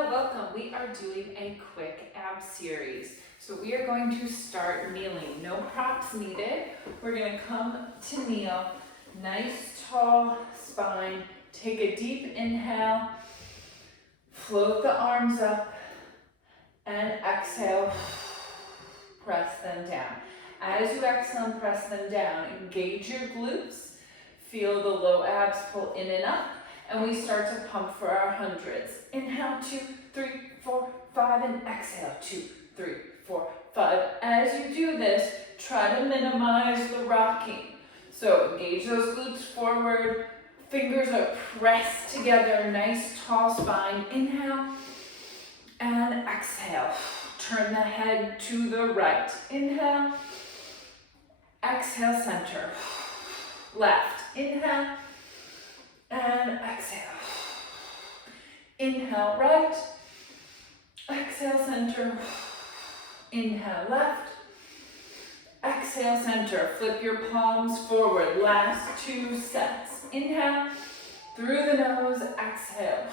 Hello, welcome. We are doing a quick ab series. So we are going to start kneeling. No props needed. We're going to come to kneel. Nice tall spine. Take a deep inhale. Float the arms up. And exhale. Press them down. As you exhale and press them down, engage your glutes. Feel the low abs pull in and up. And we start to pump for our hundreds. Inhale, 2, 3, 4, 5, and exhale, 2, 3, 4, 5. As you do this, try to minimize the rocking. So engage those glutes forward, fingers are pressed together, nice tall spine. Inhale, and exhale. Turn the head to the right. Inhale, exhale, center. Left, inhale, and exhale. Inhale, right. Exhale, center. Inhale, left. Exhale, center. Flip your palms forward. Last 2 sets. Inhale, through the nose. Exhale,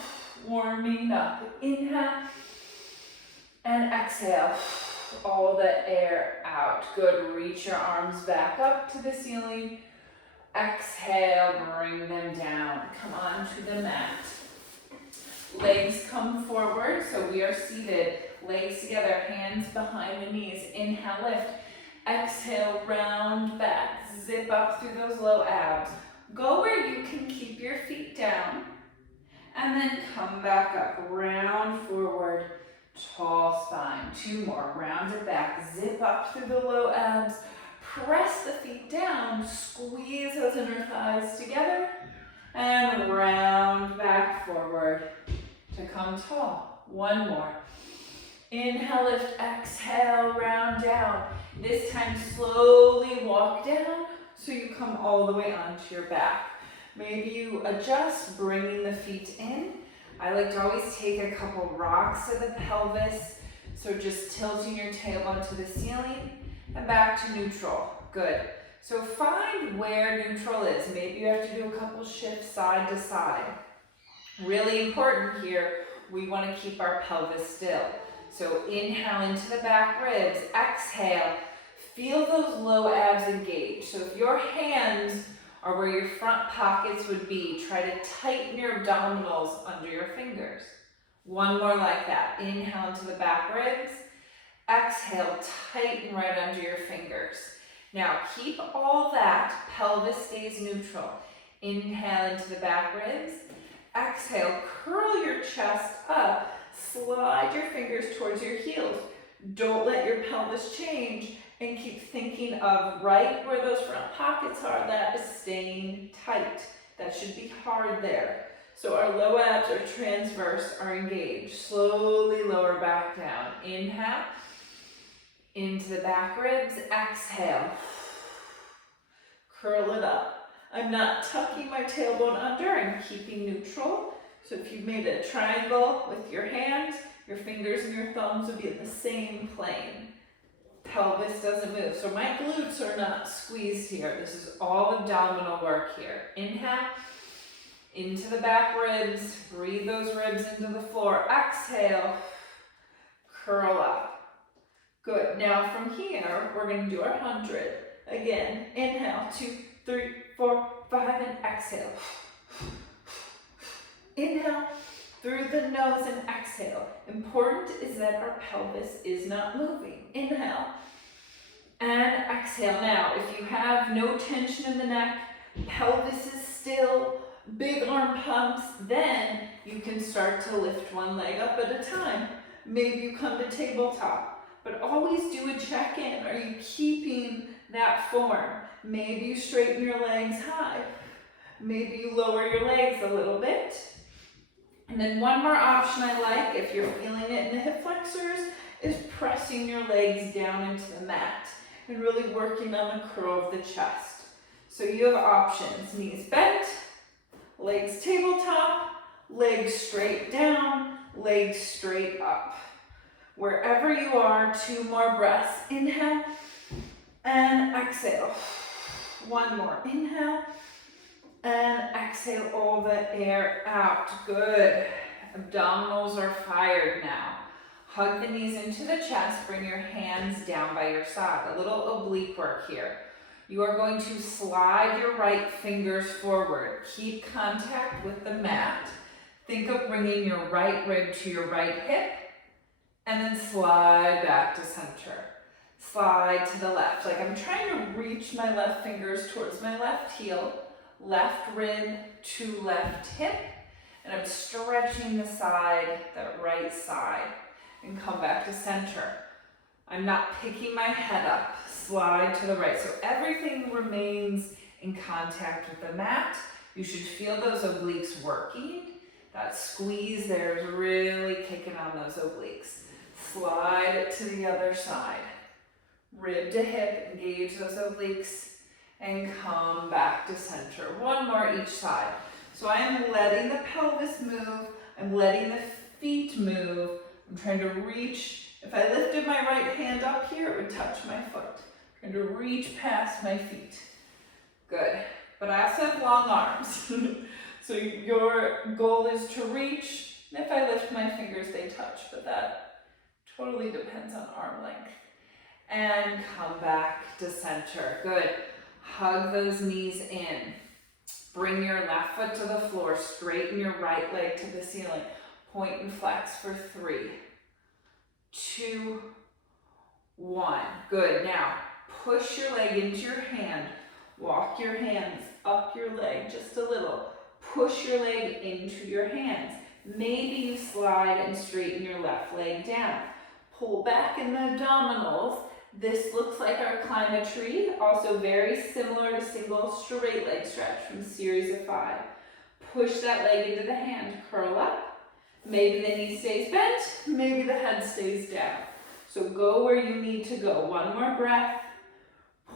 warming up. Inhale, and exhale. All the air out. Good. Reach your arms back up to the ceiling. Exhale, bring them down. Come on to the mat. Legs come forward, so we are seated. Legs together, hands behind the knees. Inhale, lift. Exhale, round back. Zip up through those low abs. Go where you can keep your feet down. And then come back up. Round forward, tall spine. 2 more. Round it back. Zip up through the low abs. Press the feet down, squeeze those inner thighs together, and round back forward to come tall. 1 more. Inhale, lift, exhale, round down. This time slowly walk down so you come all the way onto your back. Maybe you adjust, bringing the feet in. I like to always take a couple rocks to the pelvis, so just tilting your tailbone to the ceiling. And back to neutral. Good. So find where neutral is. Maybe you have to do a couple shifts side to side. Really important here, we want to keep our pelvis still. So inhale into the back ribs. Exhale. Feel those low abs engage. So if your hands are where your front pockets would be, try to tighten your abdominals under your fingers. 1 more like that. Inhale into the back ribs. Exhale, tighten right under your fingers. Now keep all that, pelvis stays neutral. Inhale into the back ribs. Exhale, curl your chest up, slide your fingers towards your heels. Don't let your pelvis change and keep thinking of right where those front pockets are, that is staying tight. That should be hard there. So our low abs are transverse, are engaged. Slowly lower back down. Inhale. Into the back ribs, exhale. Curl it up. I'm not tucking my tailbone under, I'm keeping neutral. So if you made a triangle with your hands, your fingers and your thumbs would be in the same plane. Pelvis doesn't move. So my glutes are not squeezed here. This is all abdominal work here. Inhale, into the back ribs. Breathe those ribs into the floor. Exhale, curl up. Good. Now from here, we're going to do our 100. Again, inhale, 2, 3, 4, 5, and exhale. Inhale through the nose and exhale. Important is that our pelvis is not moving. Inhale and exhale. Now, if you have no tension in the neck, pelvis is still, big arm pumps, then you can start to lift 1 leg up at a time. Maybe you come to tabletop. But always do a check-in. Are you keeping that form? Maybe you straighten your legs high. Maybe you lower your legs a little bit. And then 1 more option I like, if you're feeling it in the hip flexors, is pressing your legs down into the mat and really working on the curl of the chest. So you have options. Knees bent, legs tabletop, legs straight down, legs straight up. Wherever you are, 2 more breaths. Inhale and exhale. 1 more. Inhale and exhale all the air out. Good. Abdominals are fired now. Hug the knees into the chest, bring your hands down by your side. A little oblique work here. You are going to slide your right fingers forward. Keep contact with the mat. Think of bringing your right rib to your right hip, and then slide back to center. Slide to the left. Like I'm trying to reach my left fingers towards my left heel, left rib to left hip, and I'm stretching the side, that right side, and come back to center. I'm not picking my head up. Slide to the right. So everything remains in contact with the mat. You should feel those obliques working. That squeeze there is really kicking on those obliques. Slide it to the other side. Rib to hip, engage those obliques, and come back to center. One more each side. So I am letting the pelvis move. I'm letting the feet move. I'm trying to reach. If I lifted my right hand up here, it would touch my foot. I'm trying to reach past my feet. Good. But I also have long arms. So your goal is to reach. If I lift my fingers, they touch, but that totally depends on arm length. And come back to center. Good. Hug those knees in. Bring your left foot to the floor. Straighten your right leg to the ceiling. Point and flex for 3, 2, 1. Good. Now, push your leg into your hand. Walk your hands up your leg just a little. Push your leg into your hands. Maybe you slide and straighten your left leg down. Pull back in the abdominals. This looks like our climb a tree, also very similar to single straight leg stretch from series of 5. Push that leg into the hand, curl up. Maybe the knee stays bent, maybe the head stays down. So go where you need to go. One more breath.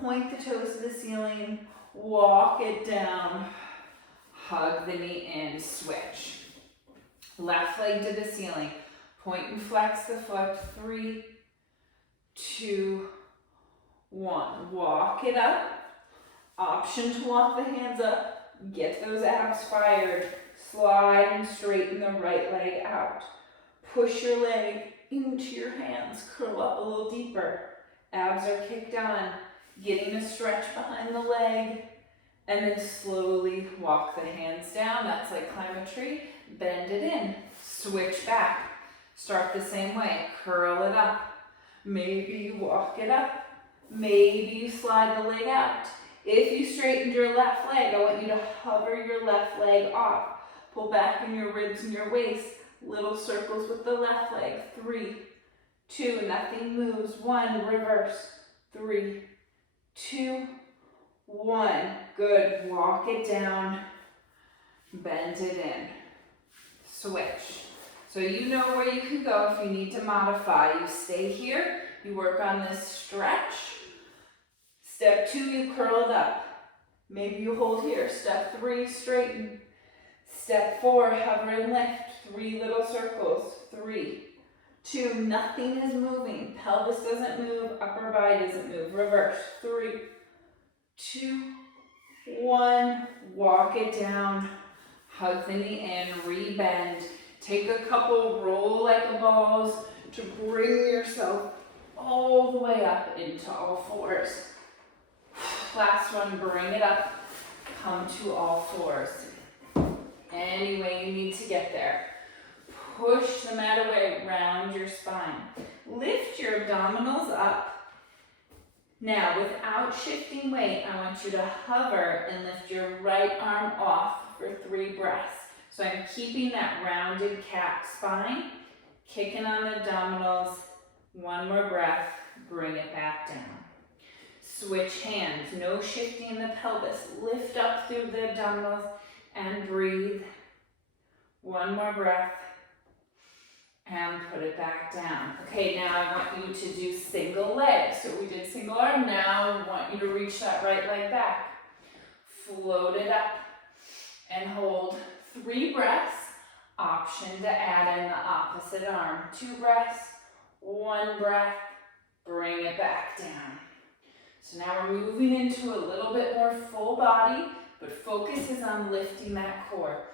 Point the toes to the ceiling, walk it down, hug the knee in, switch. Left leg to the ceiling, point and flex the foot, 3, 2, 1. Walk it up. Option to walk the hands up. Get those abs fired. Slide and straighten the right leg out. Push your leg into your hands. Curl up a little deeper. Abs are kicked on. Getting a stretch behind the leg. And then slowly walk the hands down. That's like climb a tree. Bend it in. Switch back. Start the same way. Curl it up. Maybe you walk it up. Maybe you slide the leg out. If you straightened your left leg, I want you to hover your left leg off. Pull back in your ribs and your waist. Little circles with the left leg. 3, 2, nothing moves. 1, reverse. 3, 2, 1. Good. Walk it down. Bend it in. Switch. So you know where you can go if you need to modify. You stay here. You work on this stretch. Step 2, you curl it up. Maybe you hold here. Step 3, straighten. Step 4, hover and lift. 3 little circles. 3, 2, nothing is moving. Pelvis doesn't move. Upper body doesn't move. Reverse. 3, 2, 1. Walk it down. Hug the knee in. Rebend. Take a couple roll like a balls to bring yourself all the way up into all fours. Last one, bring it up. Come to all fours. Any way you need to get there. Push the mat away, round your spine. Lift your abdominals up. Now, without shifting weight, I want you to hover and lift your right arm off for 3 breaths. So I'm keeping that rounded cat spine, kicking on the abdominals. 1 more breath, bring it back down. Switch hands, no shifting the pelvis. Lift up through the abdominals and breathe. 1 more breath and put it back down. Okay, now I want you to do single leg. So we did single arm, now I want you to reach that right leg back. Float it up and hold 3 breaths. Option to add in the opposite arm. 2 breaths, 1 breath, bring it back down. So now we're moving into a little bit more full body, but focus is on lifting that core.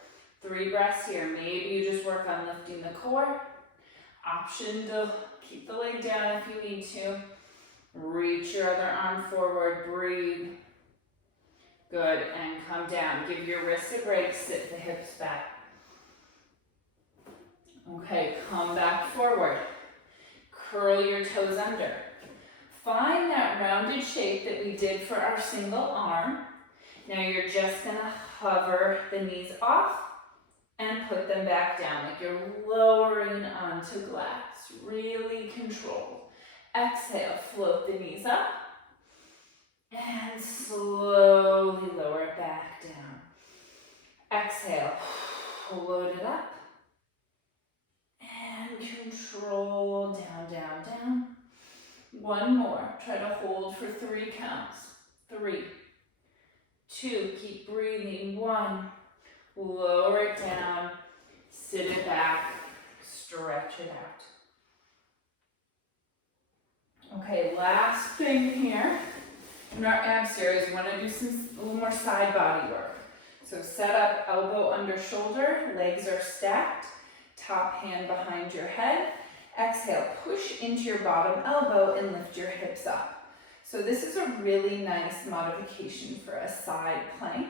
3 breaths here. Maybe you just work on lifting the core. Option to keep the leg down if you need to. Reach your other arm forward, breathe. Good, and come down. Give your wrists a break, sit the hips back. Okay, come back forward. Curl your toes under. Find that rounded shape that we did for our single arm. Now you're just gonna hover the knees off and put them back down, like you're lowering onto glass. Really controlled. Exhale, float the knees up. And slowly lower it back down. Exhale, float it up. And control, down, down, down. One more, try to hold for 3 counts. 3, 2, keep breathing. 1, lower it down, sit it back, stretch it out. Okay, last thing here. In our ab series, we want to do a little more side body work. So set up, elbow under shoulder, legs are stacked, top hand behind your head. Exhale, push into your bottom elbow and lift your hips up. So this is a really nice modification for a side plank.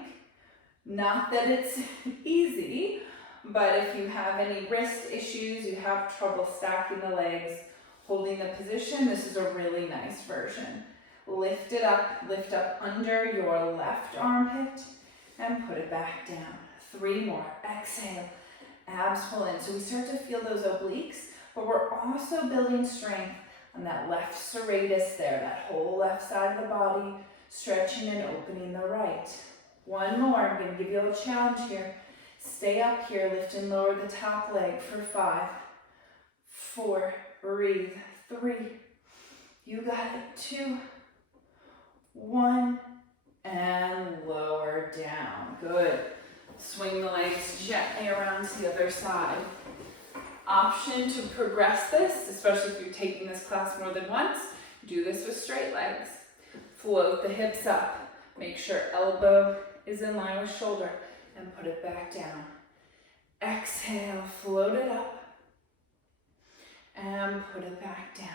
Not that it's easy, but if you have any wrist issues, you have trouble stacking the legs, holding the position, this is a really nice version. Lift it up, lift up under your left armpit and put it back down. 3 more, exhale, abs pull in. So we start to feel those obliques, but we're also building strength on that left serratus there, that whole left side of the body, stretching and opening the right. 1 more, I'm gonna give you a little challenge here. Stay up here, lift and lower the top leg for 5, 4, breathe, 3, you got it, 2, 1, and lower down. Good. Swing the legs gently around to the other side. Option to progress this, especially if you're taking this class more than once, do this with straight legs. Float the hips up. Make sure elbow is in line with shoulder and put it back down. Exhale, float it up and put it back down.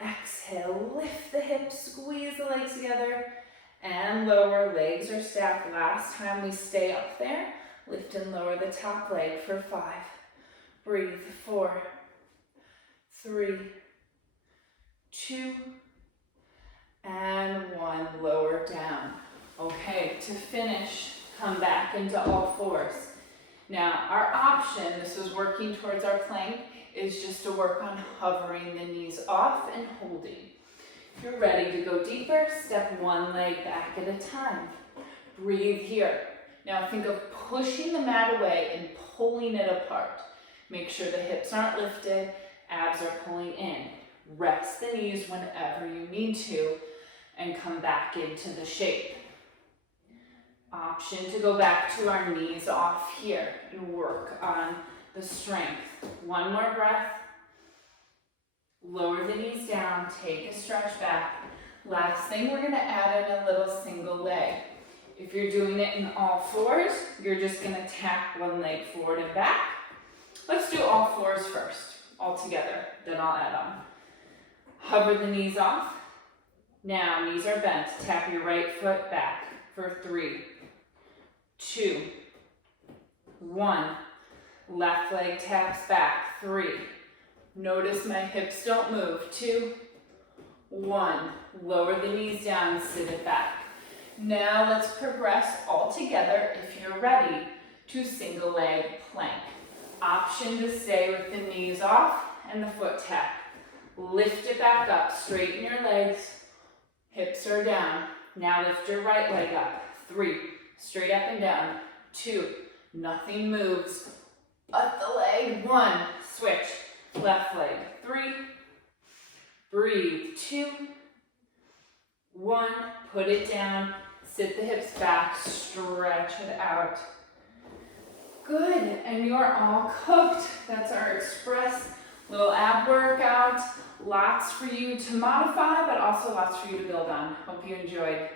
Exhale, lift the hips, squeeze the legs together, and lower. Legs are stacked. Last time we stay up there, lift and lower the top leg for 5. Breathe, 4, 3, 2, and 1. Lower down. Okay, to finish, come back into all 4s. Now, our option, this was working towards our plank, is just to work on hovering the knees off and holding. If you're ready to go deeper, step 1 leg back at a time. Breathe here. Now think of pushing the mat away and pulling it apart. Make sure the hips aren't lifted, abs are pulling in. Rest the knees whenever you need to and come back into the shape. Option to go back to our knees off here and work on the strength. 1 more breath. Lower the knees down, take a stretch back. Last thing, we're gonna add in a little single leg. If you're doing it in all 4s, you're just gonna tap 1 leg forward and back. Let's do all 4s first, all together, then I'll add on. Hover the knees off. Now, knees are bent. Tap your right foot back for 3, 2, 1. Left leg taps back, 3. Notice my hips don't move, 2, 1. Lower the knees down, sit it back. Now let's progress all together, if you're ready, to single leg plank. Option to stay with the knees off and the foot tap. Lift it back up, straighten your legs, hips are down. Now lift your right leg up, 3, straight up and down, 2, nothing moves. Up the leg, 1, switch, left leg, 3, breathe, 2, 1, put it down, sit the hips back, stretch it out. Good, and you're all cooked. That's our express little ab workout. Lots for you to modify, but also lots for you to build on. Hope you enjoyed.